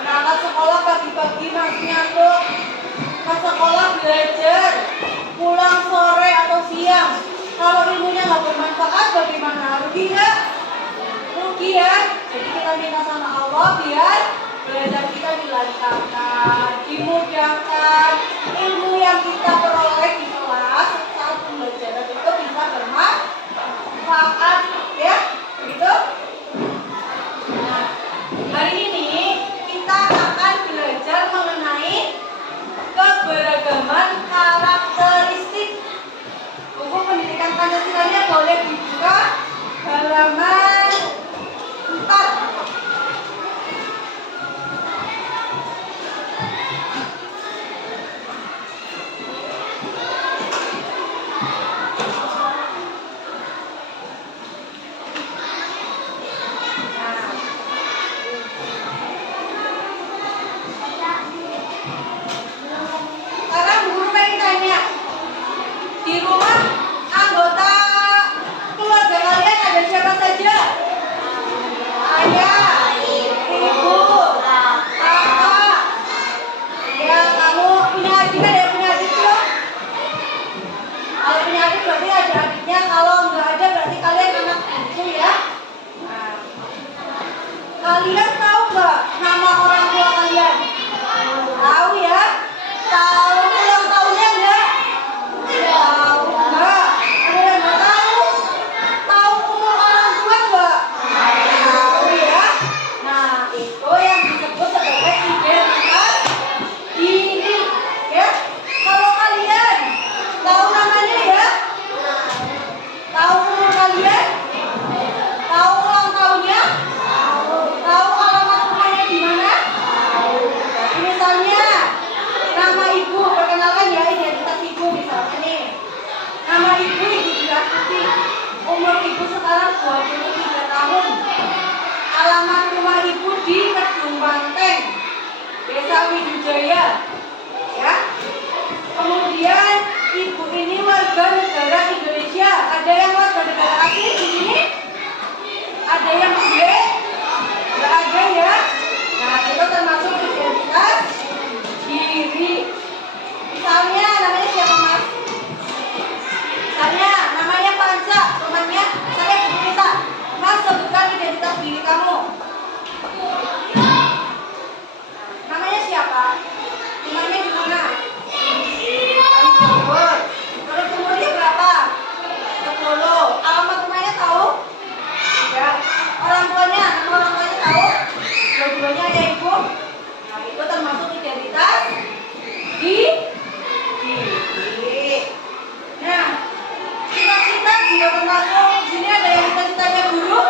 Berangkat sekolah pagi-pagi masih ngantuk. Ke sekolah belajar, pulang sore atau siang. Kalau ilmunya nggak bermanfaat, bagaimana? Rugi nggak? Rugi ya. Jadi kita minta sama Allah biar belajar kita dilancarkan, dimudahkan. Ilmu yang kita peroleh di kelas saat pembelajaran itu bisa bermanfaat, ya, begitu? Nah, hari ini kita akan belajar mengenai keberagaman karakteristik. Buku pendidikan Pancasilanya boleh dibuka halaman 4. Sekarang guru pengen tanya, di rumah anggota keluarga kalian ada siapa saja? Ayah, ibu, kakak. Ya, kamu punya adik, ada yang punya adik belum? Kalau punya adik berarti ada adiknya. Kalau nggak ada berarti kalian anak bungsu ya. Nah, kalian tahu nggak nama orang tua kalian? Tahu ya? Tahu ulang tahunnya nggak? Tahu nggak? Ada yang nggak tahu? Tahu umur orang tua nggak? Tahu ya? Nah, itu yang disebut sebagai identitas diri, ya. Kalau kalian tahu namanya ya, tahu umur kalian, tahu ulang tahunnya, tahu alamat rumahnya di mana. Jadi misalnya nama ibu, perkenalkan ya identitas ibu misalnya nih. Nama ibu Diastuti, umur ibu sekarang 23 tahun. Alamat rumah ibu di Kedung Banteng, Desa Widujaya, ya. Kemudian ibu ini warga negara Indonesia. Ada yang warga negara asing di sini? Ada yang bule? Nggak ada ya. Nah, itu termasuk identitas diri. Misalnya namanya siapa mas? Misalnya namanya Panca, temannya saya Bu Rita. Mas sebutkan identitas diri kamu. Namanya siapa? Rumahnya di mana? Bogor. Terus umurnya berapa? 10. Alamat rumahnya tahu? Ya. Orang tuanya, nama orang tuanya tahu? Dua-duanya ada ibu. Nah, itu termasuk identitas diri. Nah, cita-cita juga termasuk. Di sini ada yang cita-citanya guru,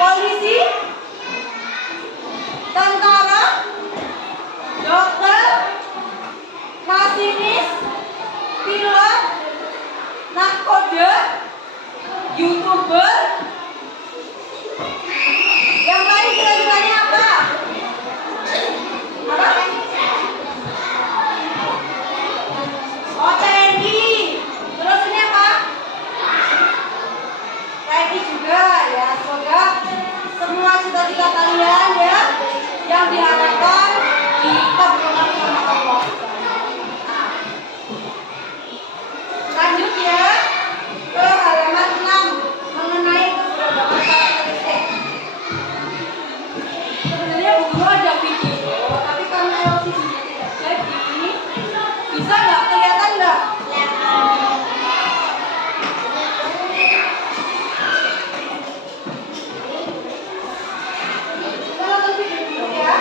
polisi, tentara, dokter, masinis, pilot, nakoda, YouTuber. Yang lain cita-citanya apa? Apa? Oh, TNI. Terus ini apa? TNI juga ya. Semoga semua cita-cita kalian ya yang diharapkan dikabulkan sama Allah. Nah, lanjut ya ke halaman 6 mengenai keberagaman karakteristik. Sebenarnya Bu Guru ada video, tapi karena LCD-nya tidak jadi, bisa nggak kelihatan nggak? Kita nonton video dulu ya.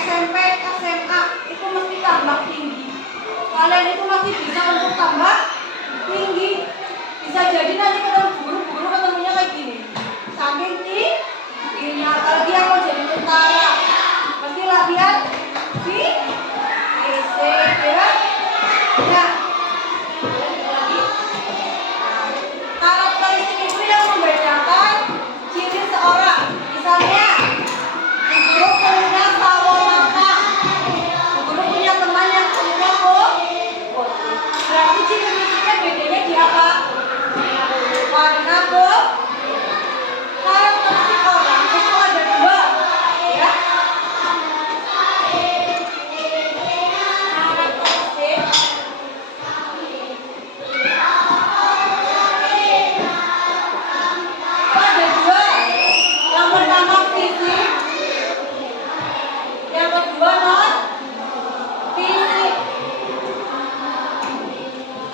SMP, SMA itu mesti tambah tinggi. Kalian itu masih bisa untuk tambah tinggi. Bisa jadi nanti ketemu guru ketemunya kayak gini. Saking tingginya, apalagi yang mau jadi tentara, mesti latihan fisik ya. Ya. Lagi. Karakteristik itu yang membedakan ciri seorang. Misalnya, guru punya sawo matang, guru punya teman yang punya putih. Berarti ciri fisiknya bedanya di apa? Warna karakteristik orang itu ada dua, ya. Karakteristik ada dua. Yang pertama fisik, yang kedua non fisik.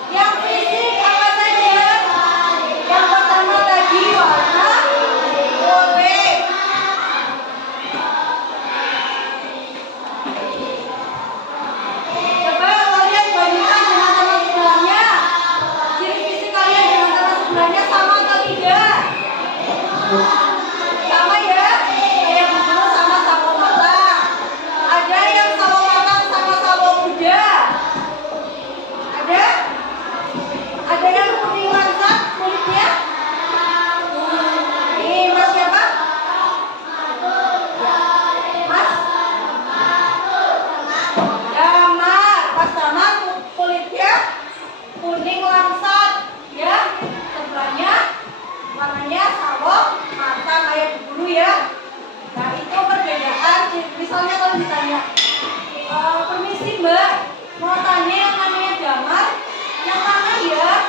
Yang fisik apa saja? Yang pertama tadi warna kulit. Coba kalian bandingkan dengan teman sebelahnya. Ciri fisik kalian dengan teman sebelahnya sama atau tidak? Sama ya? Kayak guru sama sawo matang. Ada yang sawo matang sama sawo muda. Ada? Ada yang kuning langsat kulitnya? Ini Mas siapa? Mas? Damar. Mas Damar kulitnya kuning langsat, ya. Sebelahnya warnanya sawo matang kayak dulu ya. Nah itu perbedaan. Misalnya kalau ditanya, permisi Mbak, mau tanya yang namanya Damar, yang mana ya?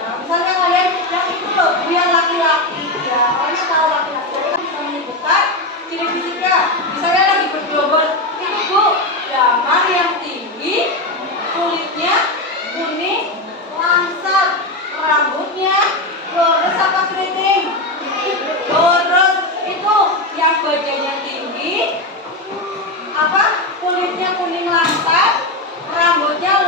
Nah misalnya kalian yang itu loh, Bu, yang laki-laki ya. Kalian tahu laki-laki kan bisa menyebutkan ciri fisiknya. Misalnya lagi bergelombol, itu Bu, Damar yang tinggi, kulitnya kuning langsat, rambutnya lurus apa keriting? Lurus. Itu yang badannya tinggi, apa kulitnya kuning langsat, rambutnya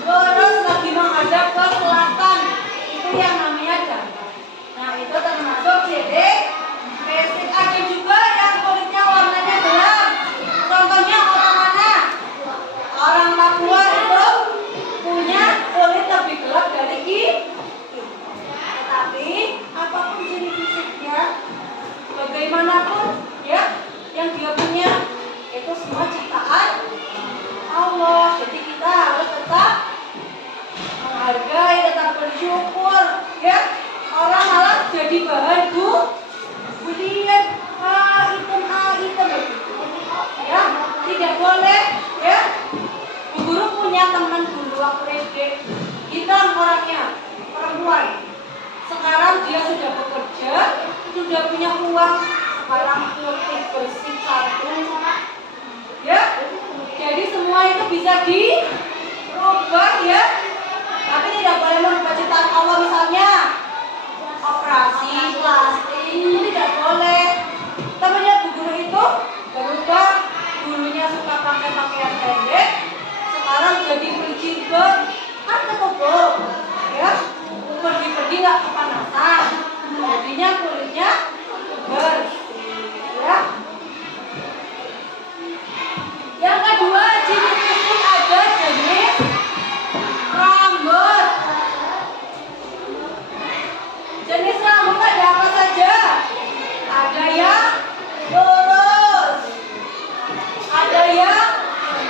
lurus lagi menghadap ke selatan. Itu yang namanya Damar. Nah itu termasuk ciri fisik. Ada juga yang kulitnya warnanya gelap. Contohnya orang mana? Orang Papua itu punya kulit lebih gelap dari kita. Tetapi apapun ciri fisiknya, bagaimanapun ya, yang dia punya itu semua ciptaan Allah. Jadi kita harus tetap menghargai, tetap bersyukur ya. Orang malah jadi bahan bulian, item ya. Tidak boleh ya. Bu guru punya teman dulu waktu SD, hitam orangnya, perempuan. Sekarang dia sudah bekerja, sudah punya uang, sekarang putih bersih santun, ya. Jadi semua itu bisa dirubah ya. Tapi tidak boleh merubah ciptaan Allah. Misalnya operasi plastik tidak boleh. Temannya Bu guru itu berubah, dulunya suka pakai pakaian pendek, sekarang jadi berjilbab, kan ketutup ya. Pergi-pergi nggak kepanasan, jadinya kulitnya bersih ya. Yang kedua, ciri fisik ada jenis rambut. Jenis rambut ada apa saja? Ada yang lurus, ada yang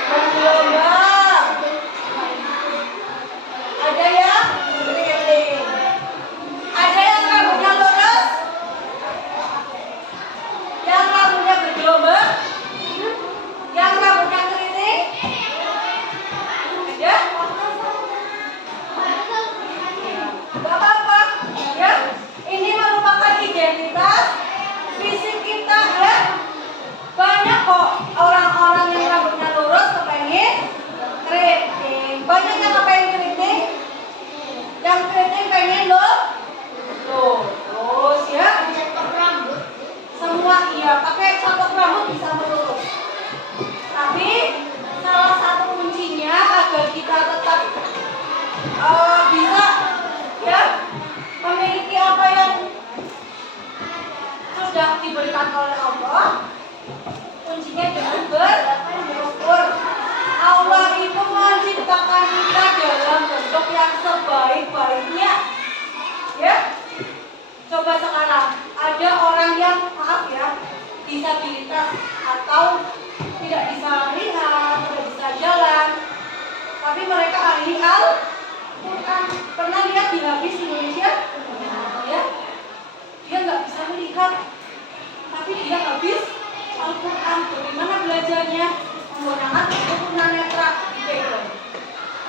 bergelombang, ada yang keriting. Ada yang rambutnya lurus, yang rambutnya bergelombang, yang rambutnya keriting. Ada? Gak apa-apa ya. Ini merupakan identitas fisik kita ya. Banyak kok orang-orang yang rambutnya lurus kepengen keriting. Banyak yang kepengen keriting, yang keriting pengen lurus ya. Semua iya, pakai sabuk rambut bisa melurus. hidup yang sebaik-baiknya. Ya, coba sekarang ada orang yang maaf ya, disabilitas atau tidak bisa melihat, tidak bisa jalan, tapi mereka ahli Al-Quran. Pernah lihat di Hafiz Indonesia? Ya, dia nggak bisa melihat, tapi dia habis Al-Quran. Bagaimana belajarnya? Menggunakan tunanetra di background.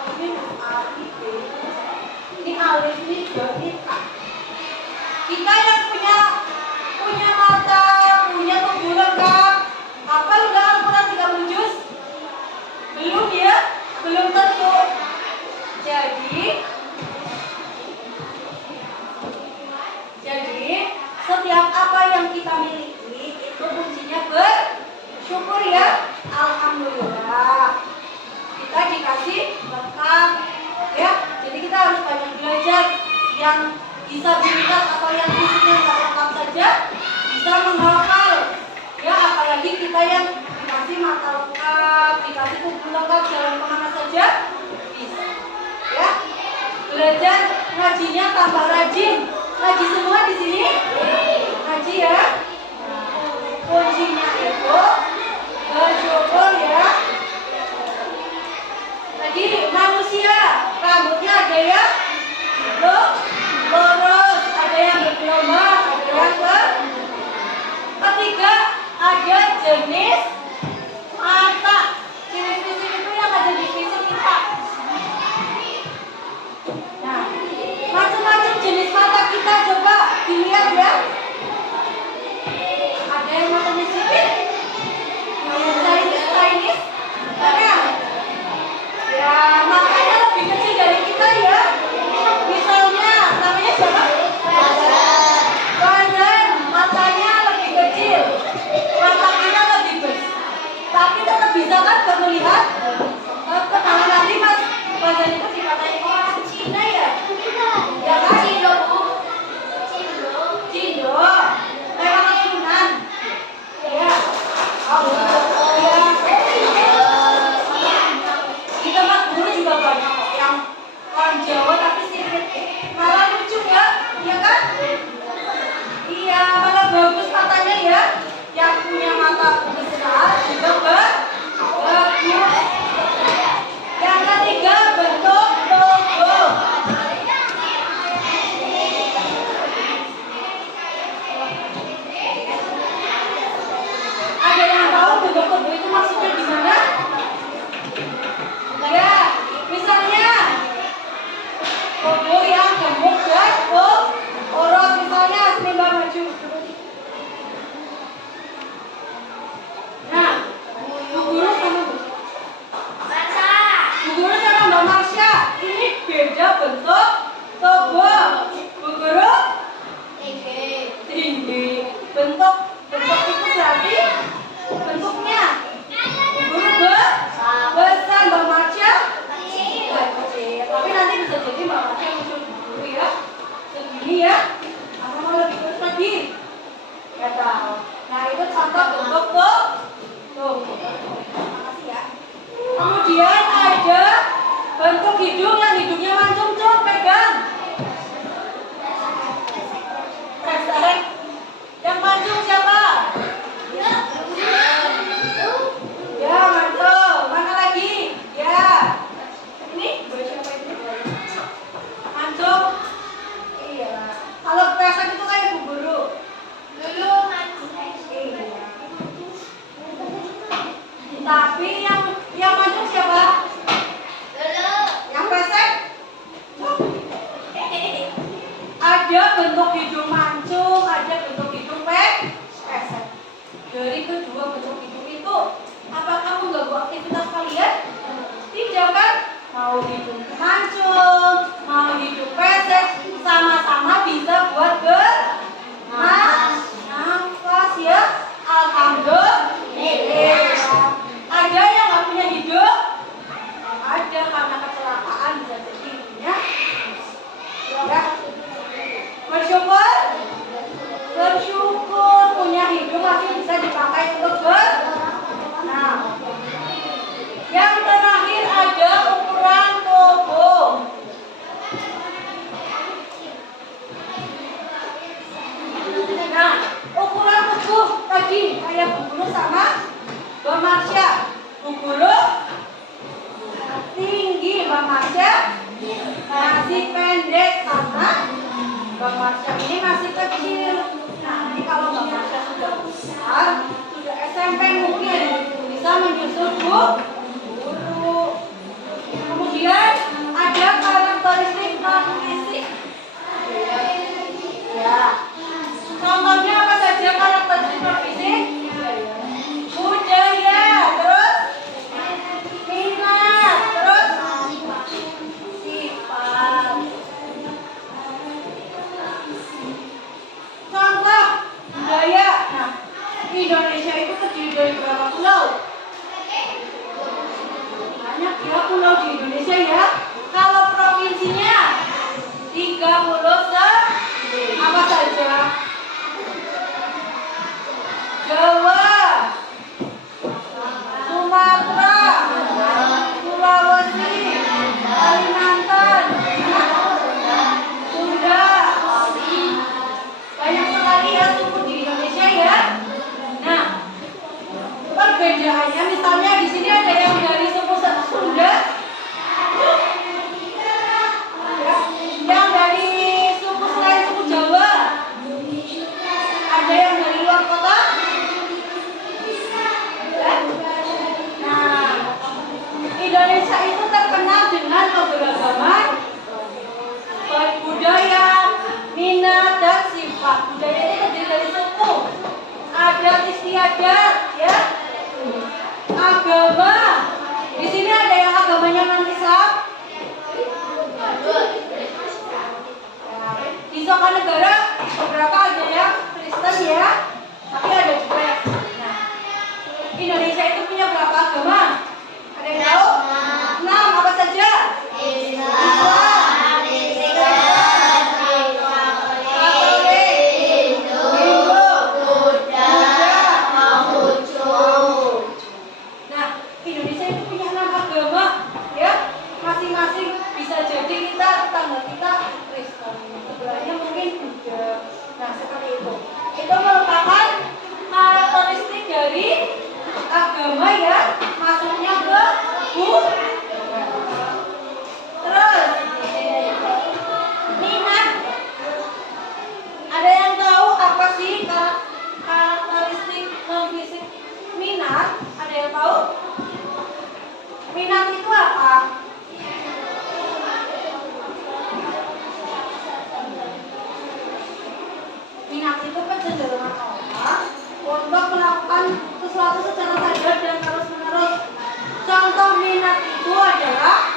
Ini ini alif, ini B, ini A. Kita yang punya mata, punya tubuh lengkap, hafal udah Al-Quran 30 juz? Belum ya? Belum tentu. Jadi setiap apa yang kita miliki itu kuncinya bersyukur ya. Alhamdulillah kita dikasih lengkap ya. Jadi kita harus banyak belajar. Yang disabilitas atau yang fisiknya nggak lengkap saja bisa menghafal ya, apalagi kita yang dikasih mata lengkap, dikasih tubuh lengkap, jalan kemana saja bisa ya. Belajar ngajinya tambah rajin. Ngaji semua di sini? Ngaji ya. Kuncinya itu bersyukur ya. Tadi manusia rambutnya ada ya lurus, ada yang bergelombang, ada yang ketiga ada jenis mata. Ciri fisik itu yang ada di fisik kita. Nah, macam-macam jenis mata kita coba dilihat ya. Ada yang matanya sipit, yang Chinese, ya makanya lebih kecil dari kita ya. Misalnya namanya siapa? Badan matanya lebih kecil, mata kita lebih besar, tapi tetap bisa kan melihat. Kalau nanti mas badan itu dikatain orang Cina ya? Ya kan? Cindo, memang keturunan. Ya. Di tempat guru juga banyak yang orang Jawa tapi sipit, malah lucu ya, iya kan? Iya, malah bagus matanya ya. Yang punya mata besar juga bagus. Yang ketiga bentuk logo. Ada yang tahu bentuk logo itu maksudnya gimana? Ya, misalnya logo yang gemuk dan poros, misalnya seniman maju. Nah, Bu Guru sama Mbak Marsha ini beda bentuk logo. Bu Guru tinggi. Bentuk itu berarti bentuknya. Bu Guru besar, Mbak Marsha kecil. Tapi nanti bisa jadi Mbak Marsha muncul dulu ya. Segini ya. Atau mau lebih kurus lagi? Gak tahu. Nah itu contoh bentuk logo. Makasih ya. Kemudian ada bentuk hidung yang hidungnya mancung, pegang. Kresek. Yang mancung siapa? Ya, mancung. Mana lagi? Ya. Ini siapa ini? Mancung. Iya. Kalau kresek itu kayak Bu Guru. Dulu mancung. Iya. Tapi yang mancung siapa? Dulu. Yang kresek? Ada bentuk hidung mancung, ada bentuk hidung kresek. Dari kedua bentuk hidung itu, apakah mengganggu aktivitas kalian? Tidak kan? Mau hidung mancung, mau hidung kresek, sama-sama bisa buat nafas ya. Alhamdulillah. Ada yang nggak punya hidung? Ada, karena kecelakaan bisa jadi hidungnya. Ya. Bersyukur punya hidung masih bisa dipakai untuk Nah, yang terakhir ada ukuran tubuh. sama Bang Marsha. Bu Guru tinggi, Bang Marsha masih pendek karena Bang Marsha ini masih kecil. Nah, ini kalau Bang Marsha sudah besar, sudah SMP mungkin bisa menyusul Bu Guru. Kemudian ada karakteristik non fisik. Ya. Contohnya apa saja karakteristik non fisik? Budaya, terus minat, terus sifat. Contoh budaya. Nah, Indonesia itu terdiri dari berapa pulau? Banyak ya pulau di Indonesia ya. Kalau provinsinya 30 apa saja? Jawa, Sumatera, Sulawesi, Kalimantan, Sunda. Banyak sekali ya suku di Indonesia ya. Nah, perbedaannya misalnya di sini ada yang dari suku Sunda, yang dari suku selain suku Jawa, ada yang dari luar kota. Nah, Indonesia itu terkenal dengan keberagaman baik budaya, minat, dan sifat. Budaya ini terdiri dari suku, adat istiadat, ya, agama. Di sini ada yang agamanya non-Islam. Di Soekarno-Negara beberapa ada yang Kristen ya, tapi ada juga yang. Nah, Indonesia itu punya berapa agama? Ada yang tahu? 6, apa saja? Islam, Indonesia itu punya 6 agama ya, masing-masing bisa jadi tetangga kita Kristen, sebelahnya mungkin Buddha. Nah, seperti itu merupakan karakteristik dari agama ya, masuknya ke budaya. Terus minat, ada yang tahu apa sih karakteristik non fisik minat? Ada yang tahu? Minat itu apa? Minat itu kecenderungan orang untuk melakukan sesuatu secara sadar dan terus-menerus. Contoh minat itu adalah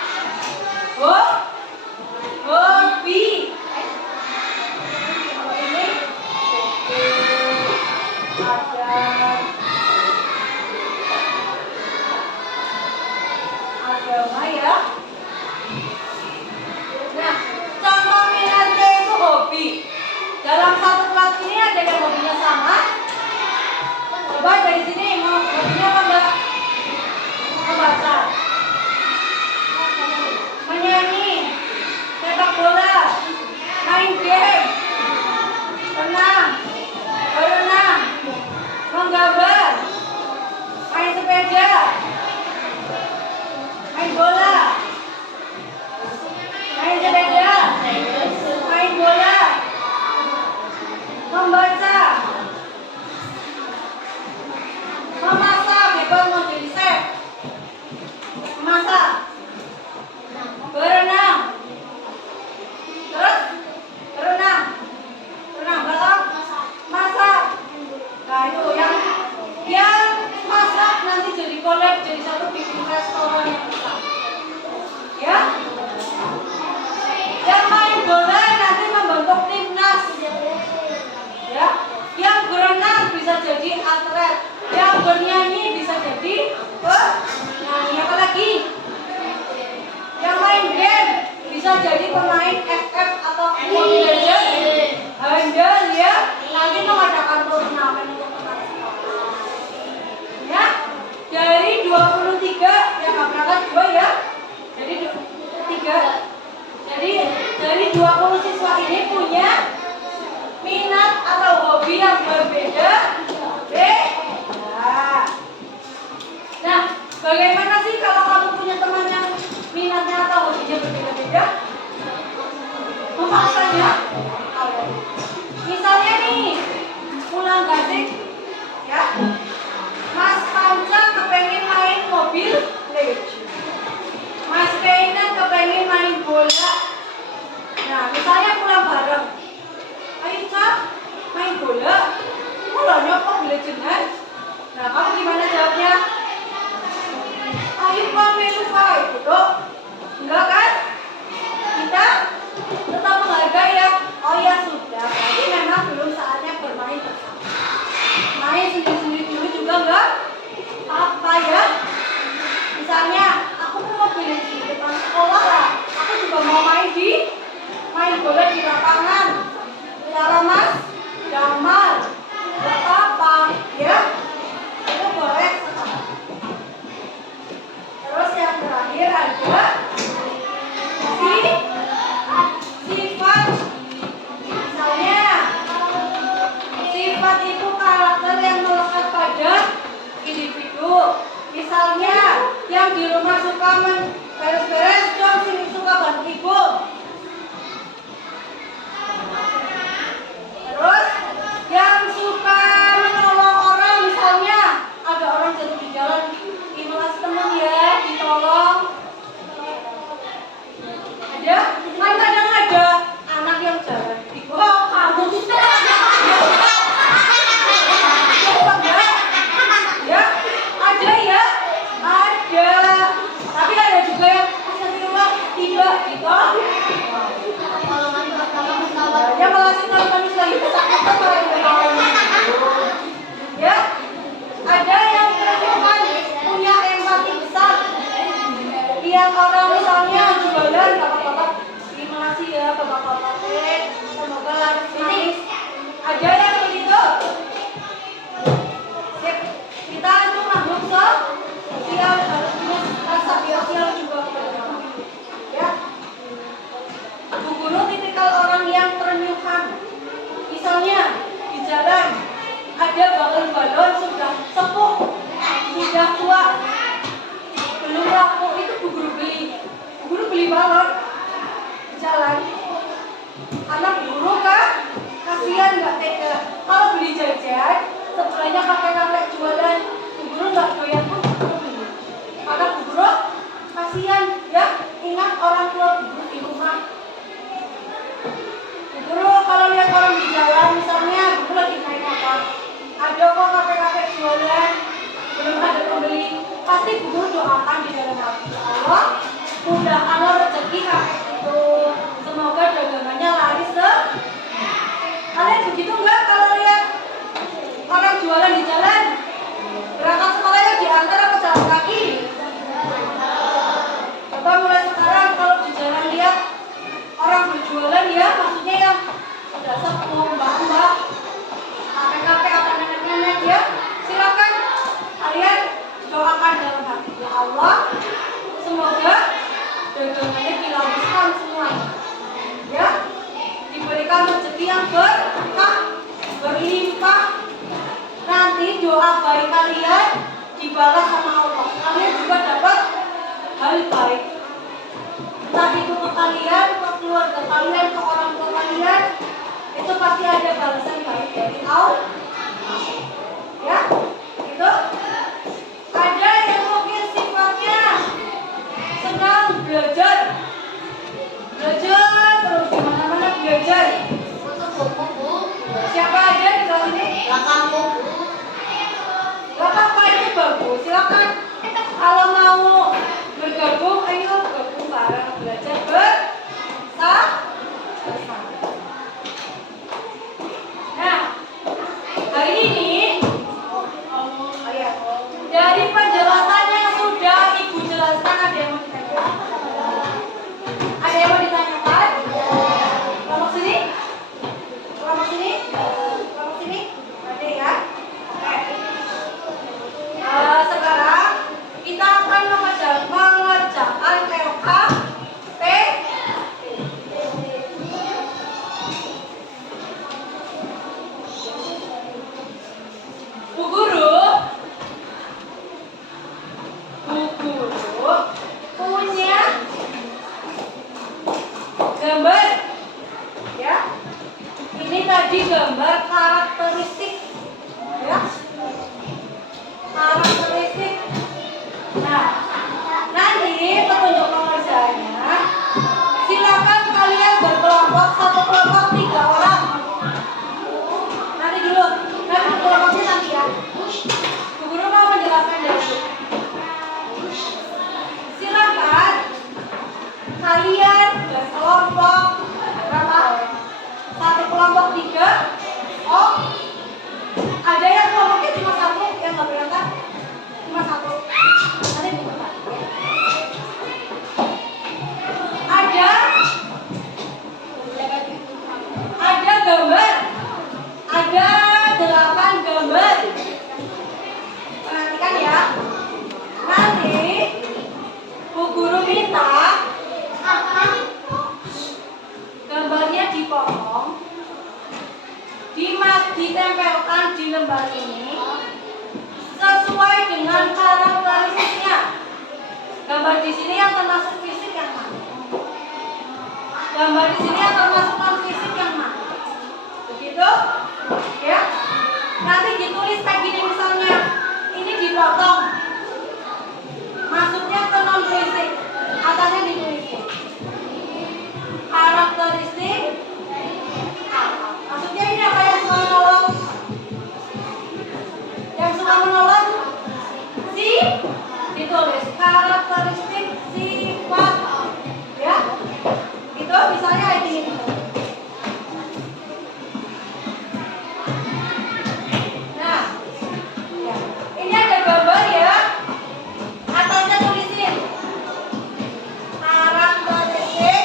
hobi. Kalau ini ada agama ya. Nah, contoh minatnya itu hobi. Dalam satu kelas ini ada yang hobinya sama. Coba dari sini mau hobinya apa enggak? Membaca, menyanyi, sepak bola, main game, renang, berenang, menggambar, main sepeda, main bola, main sepeda, main bola, membaca, memasak, hebat mau jadi chef, memasak, berenang, terus berenang, belakang, masak. Nah itu yang masak nanti jadi collab, jadi satu bikin restoran yang besar. Ya, yang main bola nanti membentuk timnas. Ya, yang berenang bisa jadi atlet, yang bernyanyi bisa jadi penyanyi. Apa lagi? Yang main game bisa jadi pemain FF atau Mobile Legends, handal ya. Nanti mengadakan turnamen untuk teman-teman. Ya, dari 23 yang nggak berangkat 2 ya. Jadi 3. Jadi dari 20 siswa ini punya minat atau hobi yang berbeda. Misalnya nih, pulang gasing, ya. Mas Panca kepengen main mobil Lego. Mas Peina kepengen main bola. Nah, misalnya pulang bareng. Ayo Cak, main bola. Bolanya kok belajar. Nah, kamu gimana jawabnya? Ayo kami lupa itu dok. Enggak kan? Kita tetap menghargai ya. Oh ya sudah, berarti memang belum saatnya bermain bersama. Main sendiri-sendiri dulu juga enggak apa ya. Misalnya, aku mau pilih di depan sekolah lah. Aku juga mau main bola di lapangan. Cara Mas, Jamal, enggak apa-apa ya. Itu boleh. Terus yang terakhir ada sifat. Misalnya, sifat itu karakter yang melekat pada individu. Misalnya, yang di rumah suka beres-beres, dong sini suka bantu ibu. Terus, yang suka menolong orang, misalnya ada orang jatuh di jalan, imulas teman ya, ditolong. Ada, kan kadang ada anak yang jalan, oh kamu ya, ada ya, ada. Tapi ada juga yang astagfirullah tiba ditolong. Ya malah sih kalau kami lagi kesakitan malah ditolong. Ya, ada yang perempuan punya empati besar. Lihat orang misalnya jualan bapak-bapak, terima kasih ya bapak-bapak, semoga laris. Ada yang begitu. Kita itu makhluk sosial, harus punya rasa sosial juga. Ya. Bu Guru tipikal orang yang terenyuhan. Misalnya di jalan ada balon-balon sudah sepuh, sudah tua, belum laku, itu Bu Guru beli. Bu Guru beli balon di jalan. Anak Bu Guru kan kasihan nggak tega. Kalau beli jajan sebelahnya kakek-kakek jualan, Bu Guru nggak doyan pun Bu Guru beli. Karena Bu Guru kasihan ya, ingat orang tua Bu Guru di rumah. Bu Guru kalau lihat orang di jalan misalnya Bu Guru lagi naik motor, ada kok kakek-kakek jualan, belum ada pembeli, pasti Bu Guru doakan di dalam hati, Allah mudahkanlah rezeki kakek itu, semoga dagangannya laris Kalian begitu enggak kalau lihat orang jualan di jalan? Berangkat sekolahnya diantar apa jalan kaki? Coba mulai sekarang kalau di jalan lihat orang berjualan ya, maksudnya yang sudah sepuh, mbak-mbak, kakek-kakek atau nenek-nenek ya, silakan kalian doakan dalam hati, ya Allah, semoga dagangannya dilariskan semuanya, ya, diberikan rezeki yang berkah, berlimpah. Nanti doa baik kalian dibalas sama Allah. Kalian juga dapat hal baik. Entah itu ke kalian, ke keluarga kalian, ke orang tua kalian, itu pasti ada balasan baik dari Allah. Ya, gitu. Ada yang mungkin sifatnya senang belajar, terus kemana-mana belajar. Siapa aja di dalam ini? Belakangku. Gak apa-apa, itu bagus. Silakan. Kalau mau bergabung, ayo gabung bareng belajar bersama. Nah, hari ini dari penjelasan yang sudah Ibu jelaskan, ada yang mau ditanyakan? Ada yang mau ditanyakan? Kelompok sini? Kelompok sini? Kelompok sini? Ada ya? Oke. Sekarang kita akan mengerjakan LKP tadi gambar karakteristik, ya. Karakteristik. Nah, nanti petunjuk pengerjaannya, silakan kalian berkelompok, satu kelompok 3 orang. Nanti dulu, nanti kelompoknya nanti ya. Bu Guru mau menjelaskan dulu. Silakan kalian berkelompok berapa? Satu kelompok 3. Oh, ada yang kelompoknya cuma 1 yang nggak berangkat, cuma 1. Nanti buka. Ada gambar, ada 8 gambar. Perhatikan ya. Nanti Bu Guru minta gambarnya dipotong, ditempelkan di lembar ini sesuai dengan karakteristiknya. Gambar di sini yang termasuk fisik yang mana? Gambar di sini yang termasuk non fisik yang mana? Begitu? Ya. Nanti ditulis kayak gini misalnya. Ini dipotong. Masuknya ke non fisik. Atasnya ditulis. Karakteristik apa? Maksudnya ini apa yang suka menolong? Yang suka menolong? Ditulis karakteristik sifat. Ya. Itu misalnya kayak gini. Nah, ya. Ini ada gambar ya. Atasnya tulisin karakteristik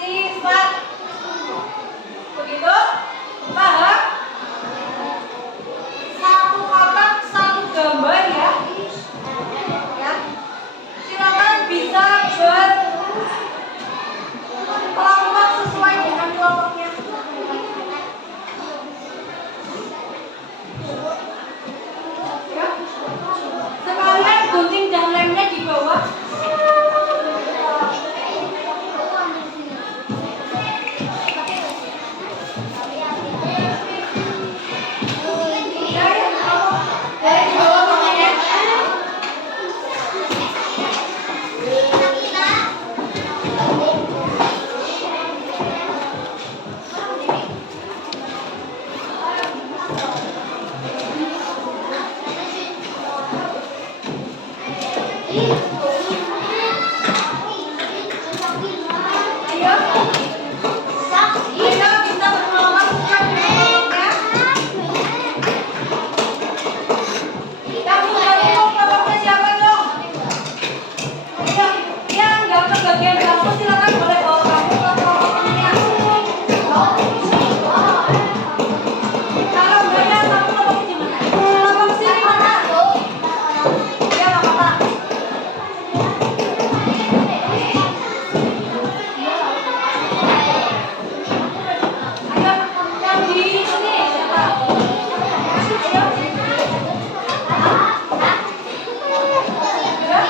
sifat. Begitu? Paham? Satu kotak, satu gambar ya. Ya. Silakan bisa berkelompok sesuai dengan kelompoknya. Ya. Sekalian gunting dan lemnya di bawah. Dari bawah makanya. Ayo. Ayo kita berkelompok sesuai dengan kelompoknya. Yang sudah tahu kelompoknya siapa dong? Yang nggak kebagian kamu silakan boleh bawa kamu ke kelompoknya. Kalau nggak ya kamu kelompoknya di mana? Kelompok sini mana? Ya nggak apa-apa. Ayo, yang di sini siapa? Ayo. Ya.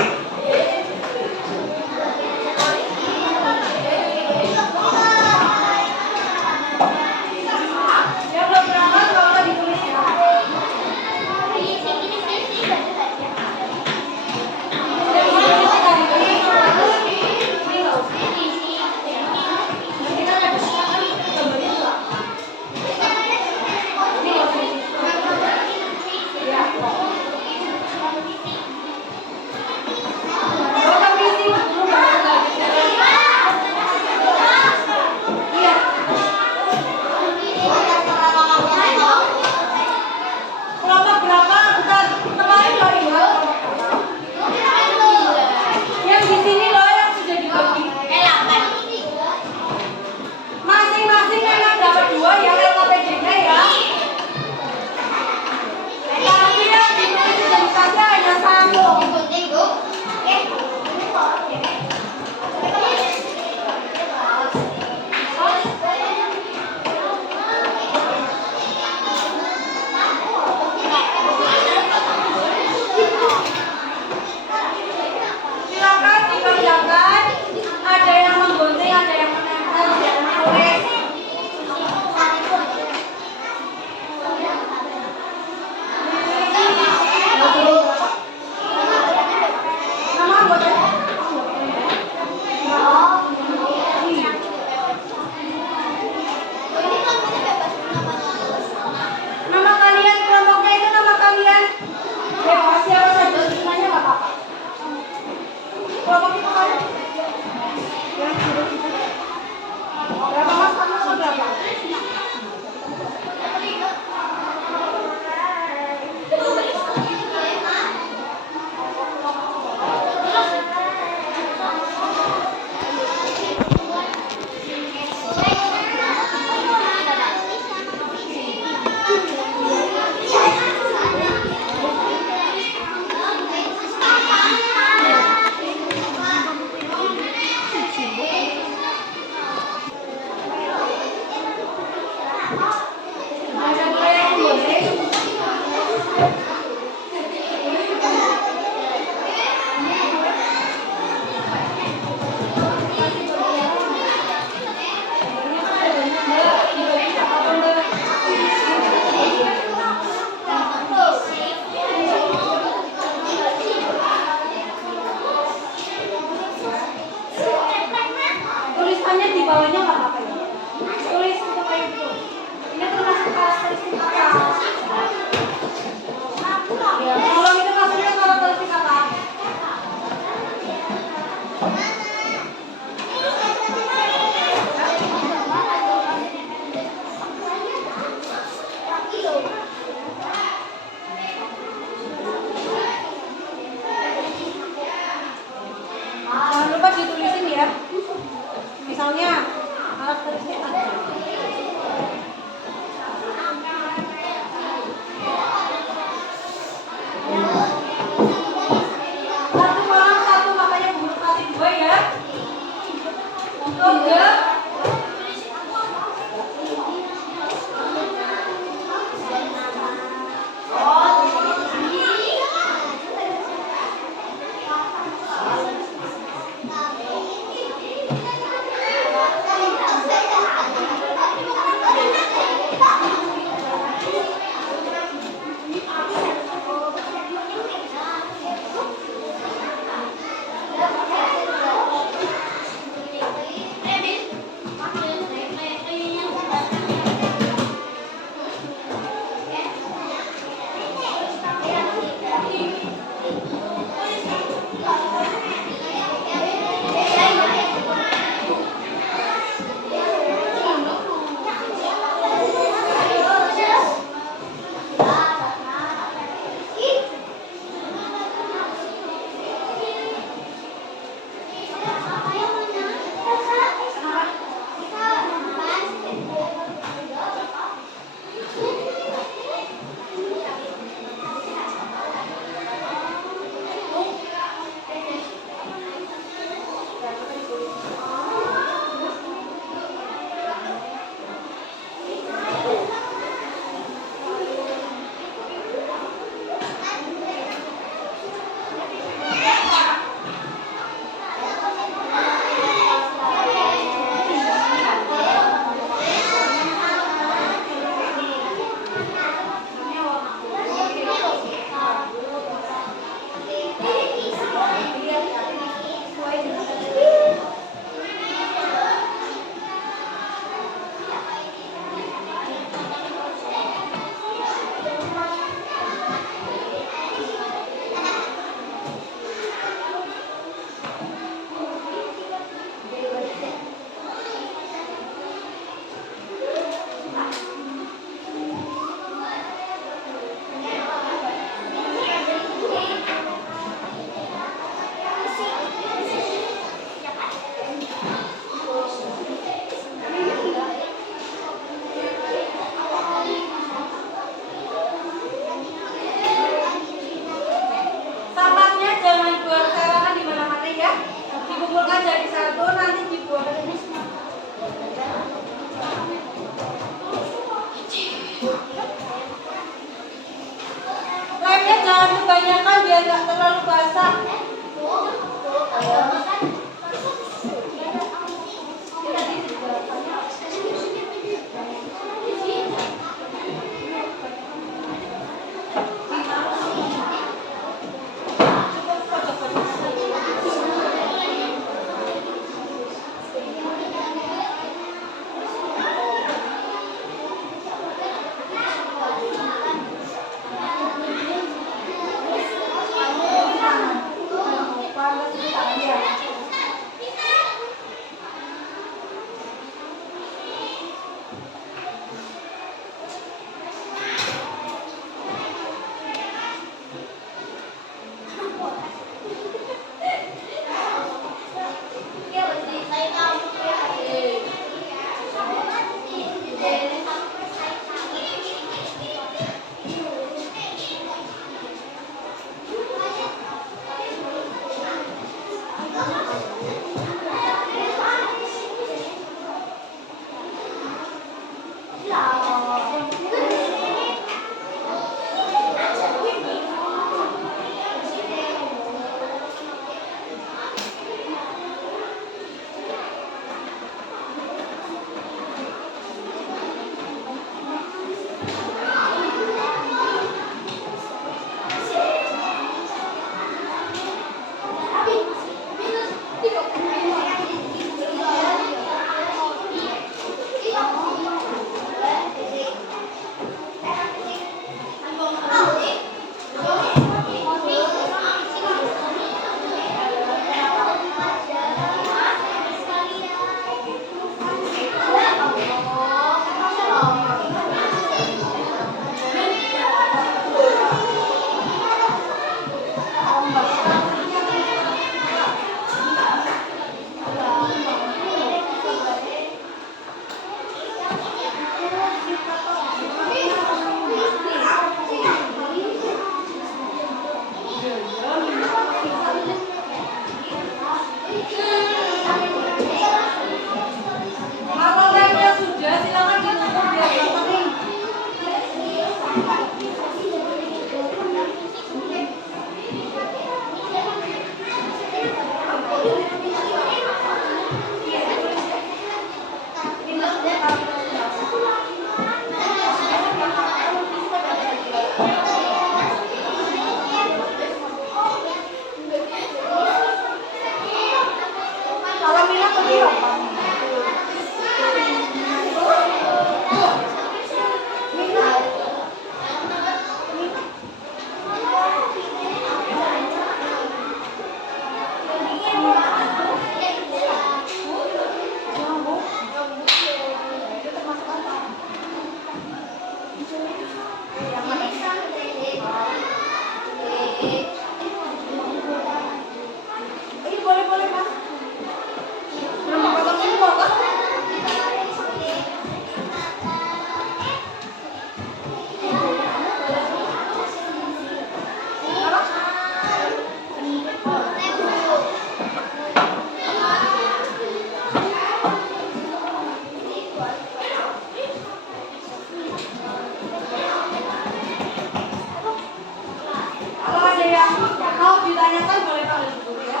ditanyakan boleh panggil guru ya.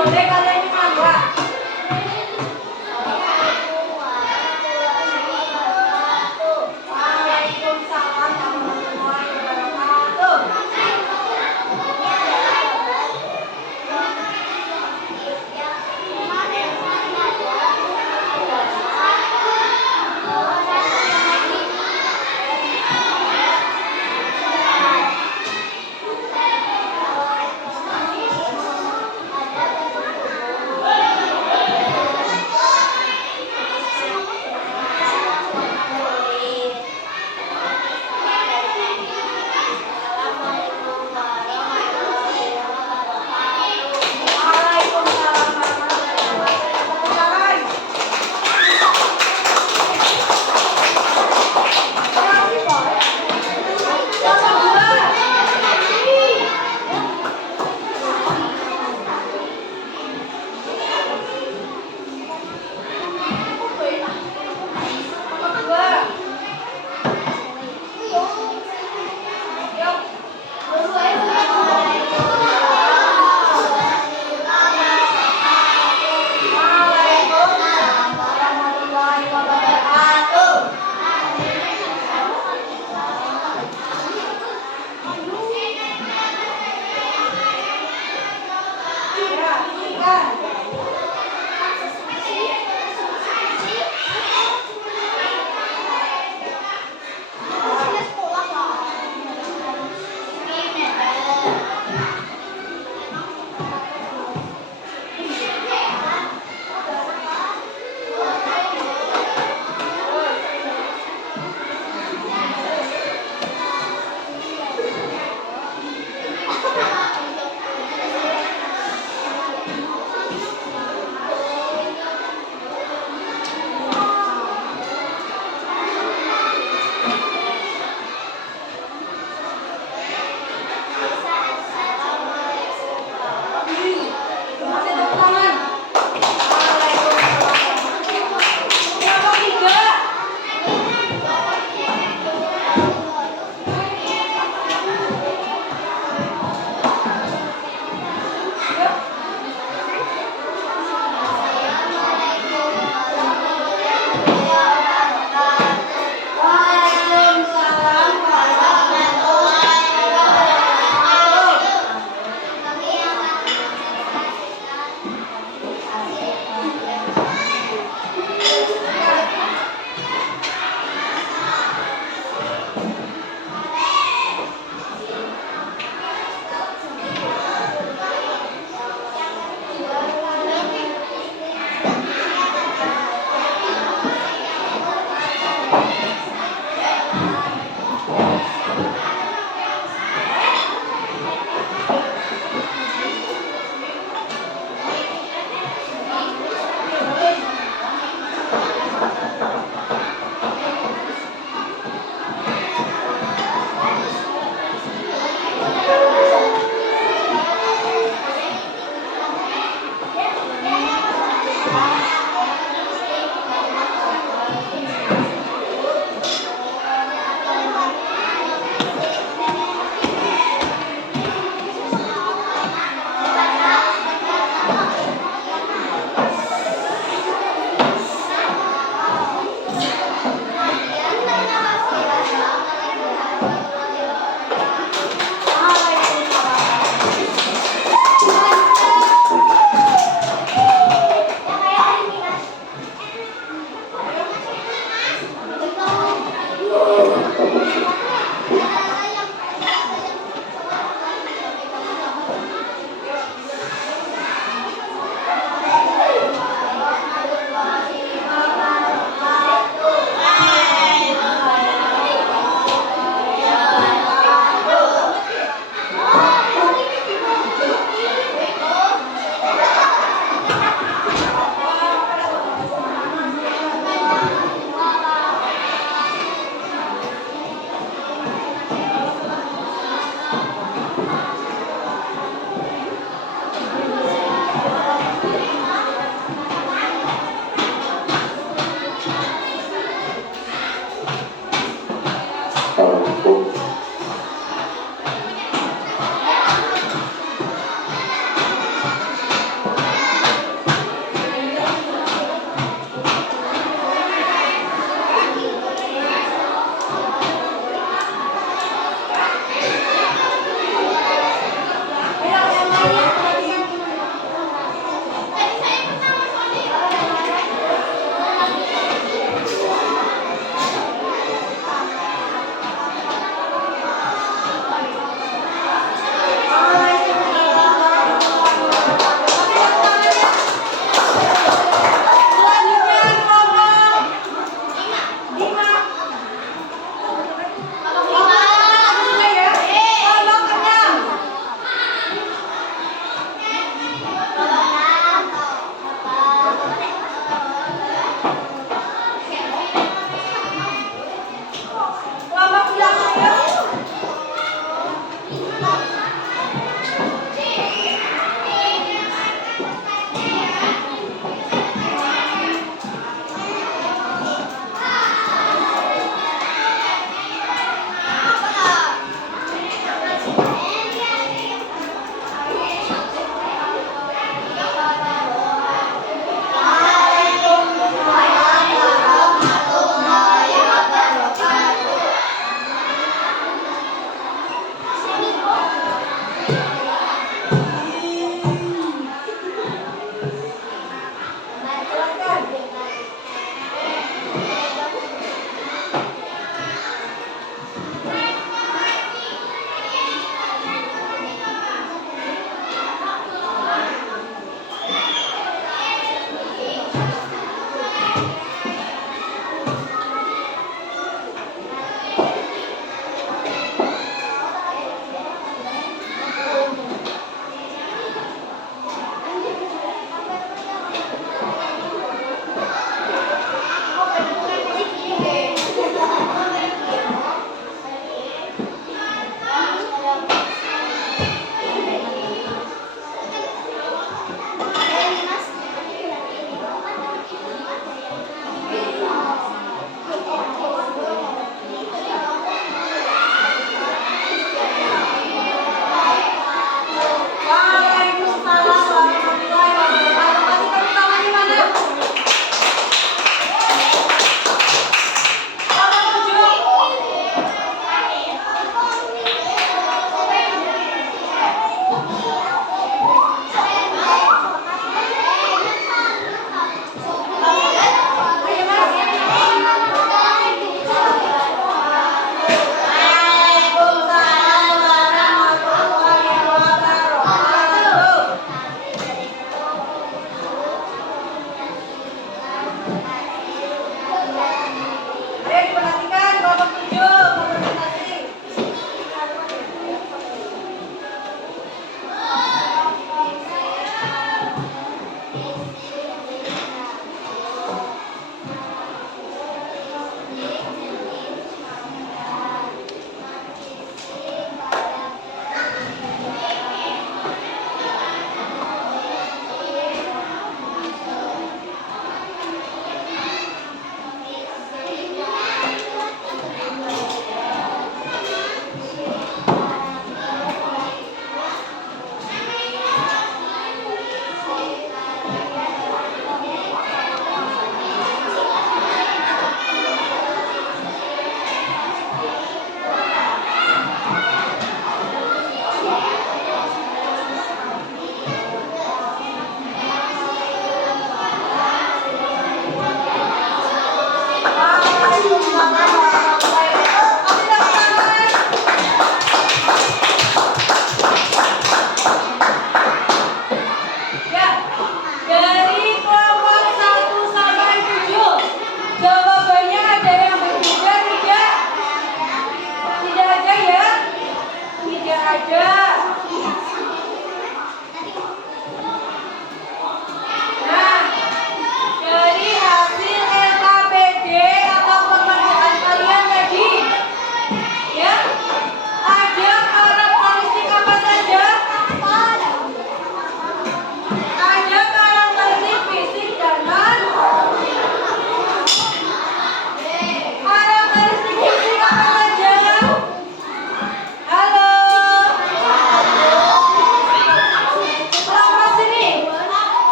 boleh kalian ini mangga. Waalaikumsalam warahmatullahi wabarakatuh. Waalaikumsalam warahmatullahi wabarakatuh. Ya, silakan.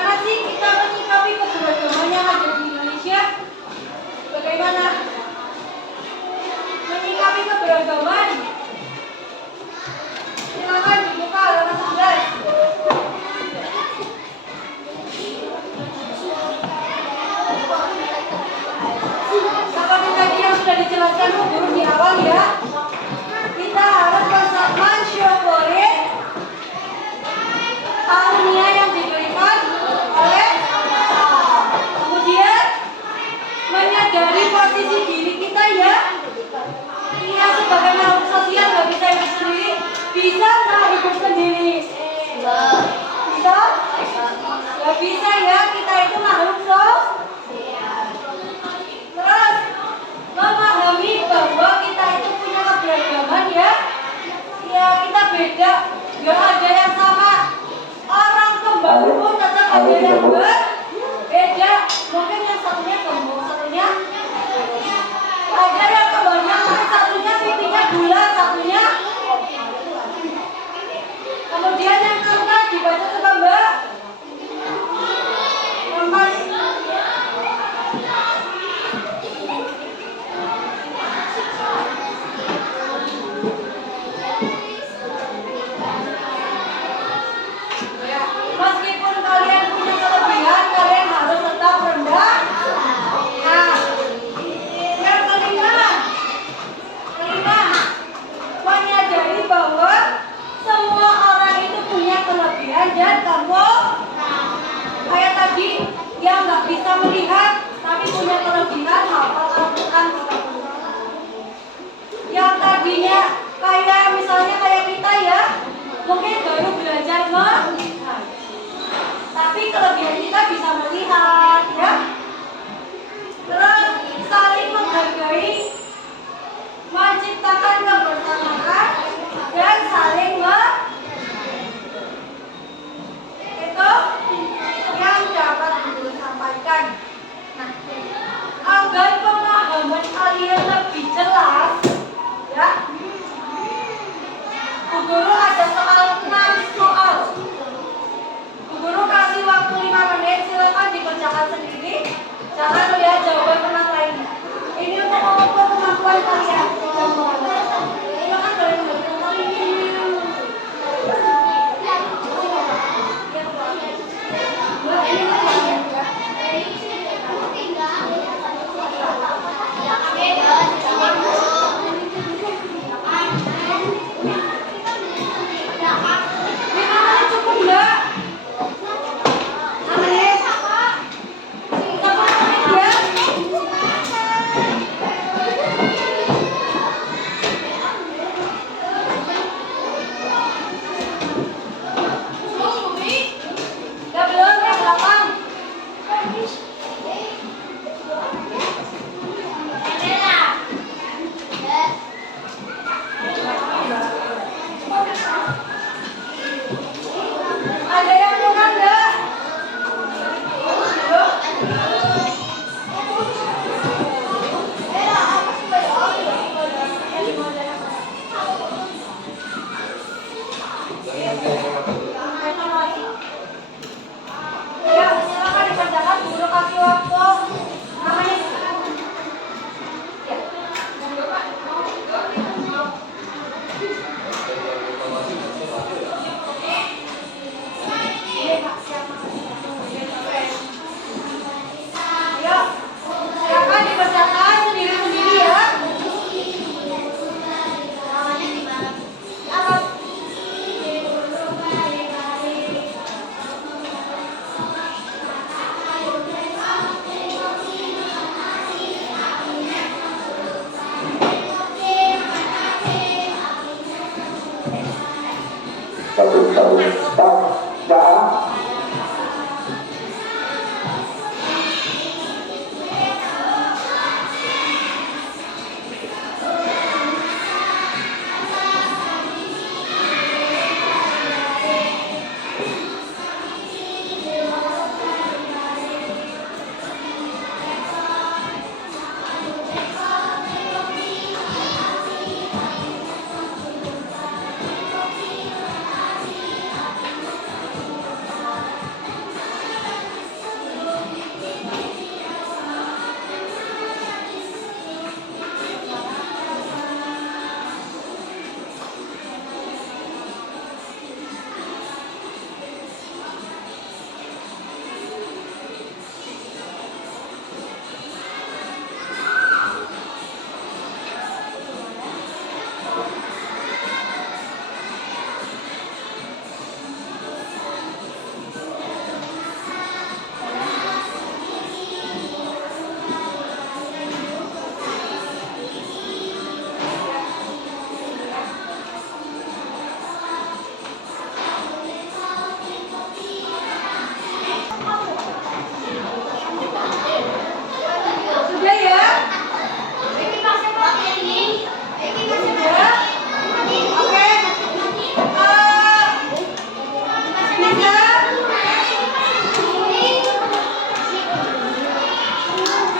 bagaimana sih kita menyikapi keberagaman yang ada di Indonesia? Bagaimana menyikapi keberagaman? Silakan dibuka halaman 11. Seperti tadi yang sudah dijelaskan Bu Guru di awal ya, kita harus mensyukuri karunia yang diberikan oleh Allah. Kemudian menyadari posisi diri kita ya. Kita sebagai makhluk sosial nggak bisa hidup sendiri. Bisa nggak hidup sendiri? Bisa? Nggak bisa ya. Kita itu makhluk sosial. Terus memahami bahwa kita itu punya keberagaman ya. Ya kita beda. Nggak ada yang sama. Orang kembar pun tetap ada yang berbeda. Mungkin yang satunya gemuk, satunya ada yang kembarnya mungkin satunya pipinya bulat, satunya. Kemudian yang keempat dibaca coba Mbak. Keempat. Meskipun kalian punya kelebihan, kalian harus tetap rendah. Nah, yang kelima, menyadari bahwa semua orang itu punya kelebihan dan kamu kayak tadi yang nggak bisa melihat tapi punya kelebihan hafal Al-Quran. Yang tadinya kayak misalnya kayak kita ya, mungkin baru belajar melihat. Tapi kelebihan kita bisa melihat ya. Terus saling menghargai, menciptakan kebersamaan dan saling itu yang dapat Guru sampaikan. Nah, agar pemahaman kalian lebih jelas ya, Bu Guru ada soal 6 soal.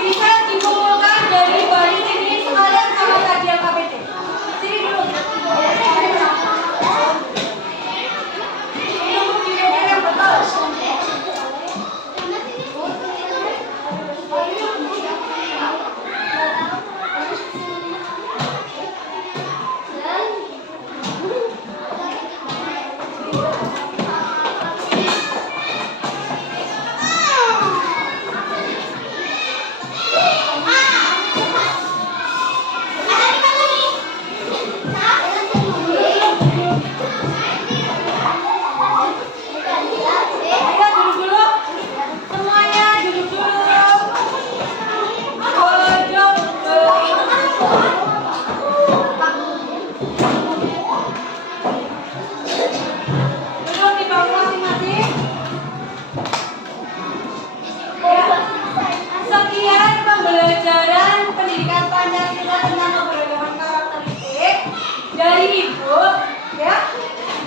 Bisa dikumpulkan dari baris ini sekalian sama kajian KBT. Sini dulu. Ini videonya yang betul. Ayo duduk dulu. Semuanya duduk dulu. Duduk di bangku masing-masing. Ya. Sekian pembelajaran pendidikan Pancasila tentang keberagaman karakteristik dari Ibu. Ya.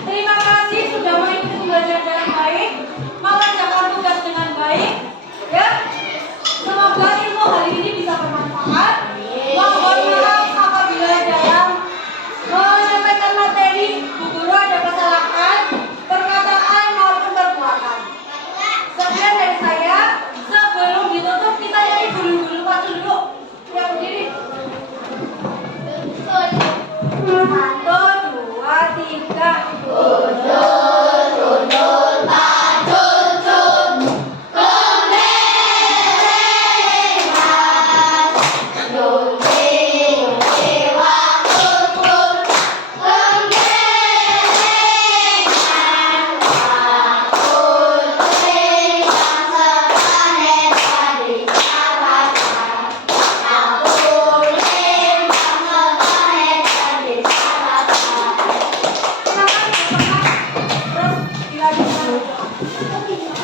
Terima kasih sudah mengikuti pembelajaran dengan baik, mengerjakan tugas dengan baik. Ya. Semoga ilmu hari ini bisa bermanfaat. Mohon maaf apabila dalam menyampaikan materi Bu Guru ada kesalahan, perkataan maupun perbuatan. Sekian dari saya. Sebelum ditutup kita nyanyi dulu patu dulu. Yang berdiri. 1, 2, 3. Terus dilanjutkan.